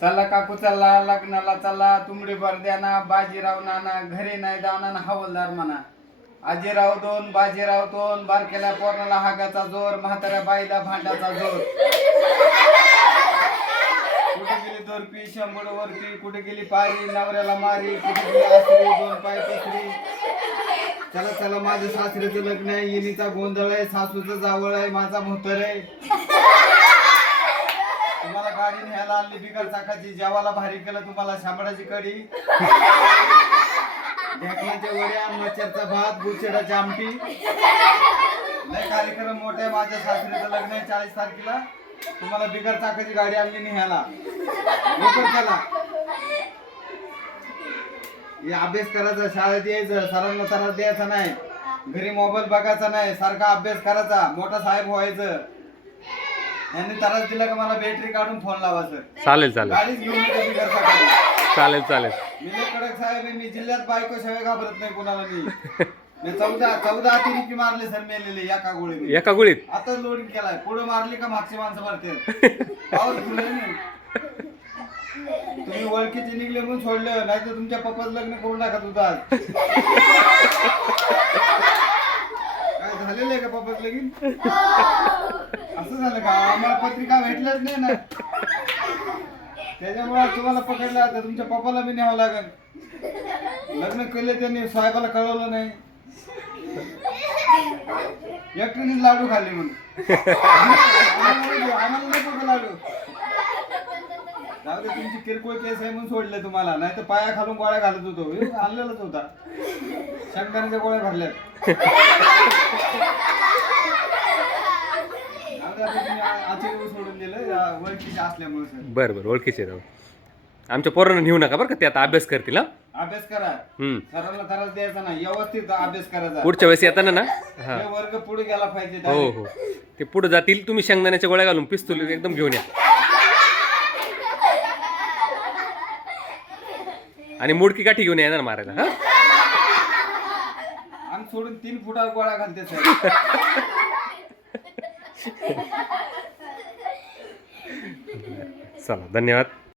चला काकू चला लग्नाला चला. तुमडी बरद्याना बाजीराव नाना घरी नाही जावना हवलदार म्हणा. आजीराव दोन बाजीराव दोन बारकेल्या पोरणाला हागाचा जोर म्हाताऱ्या बाईला भांडाचा जोर. कुठे गेली दोरपी? शंभर वरती. कुठे गेली पारी? नवऱ्याला मारी. कुठे गेली आसरी? दोन पाय पसरी. चला चला माझ्या सासऱ्याचं लग्न आहे. येणीचा गोंधळ आहे. सासूचं जावळ आहे. माझा मोहतर आहे. गाडी न्यायला आणली बिगर चाकाची जेवाला भारी केलं तुम्हाला शांबडाची कडी ढेकणाच्या वड्या मच्छरचा भात गुचेडाची आमटी. लय कार्यक्रम मोठे माझ्या सासरीचं लग्न आहे चाळीस तारखेला. तुम्हाला बिगर चाकाची गाडी आणली न्यायला. लवकर चला. हे अभ्यास करायचा शाळेत यायचं सरांना त्रास द्यायचा नाही. घरी मोबाईल बघायचा नाही सारखा अभ्यास करायचा मोठा साहेब व्हायचं. यांनी त्रास दिला का मला बॅटरी काढून फोन लावायचं? चालेल चालेल. गाडीच घेऊन येतो चालेल चालेल. मी लय कडक साहेब आहे मी जिल्ह्यात बायको शिवाय घाबरत नाही कोणाला मी. मी चौदा चौदा मारले सर मेलेले एका गोळीने. एका गुळीत? आता लोडिंग केलाय. पुढे मारली का मागची माणसं मारते. तुम्ही ओळखीचे निघले म्हणून सोडलं नाही तर तुमच्या पप्पाचं लग्न करून टाकत होता काय झालेलं आहे का पप्पाचं लगीन? असं झालं का? आम्हाला पत्रिका भेटल्याच नाही ना. त्याच्यामुळे तुम्हाला पकडलं तर तुमच्या पप्पाला बी न्यावं लागेल. लग्न केले त्यांनी साहेबाला कळवलं नाही. एकटीने लाडू खाल्ले म्हणून. आम्हाला नको लाडू. जाऊ तुमची किरकोळ केस आहे म्हणून सोडले तुम्हाला. नाही तर पाया खालून गोळ्या घालत होतो. हे आणलेलाच होता. शंकरांच्या गोळ्या भरल्यात जाऊ दे आता तुम्ही आ- ओळखीचे असल्यामुळे सर. बरं बरं ओळखीचे राव आमच्या पोरांना नेऊ नका बरं का ते आता अभ्यास करतील हा? अभ्यास करा. हम्म. सरांना त्रास द्यायचा नाही व्यवस्थित अभ्यास करायचा पुढच्या वेळेस येताना ना? हा. हे वर्ग पुढे गेला पाहिजे हो. हो. ते पुढे जातील तुम्ही शेंगदाण्याच्या गोळ्या घालून पिस्तूल एकदम घेऊन या. आणि मुडकी काठी घेऊन येणार मारायला हा? सोडून तीन फुटावर गोळा घालते सर. चला धन्यवाद.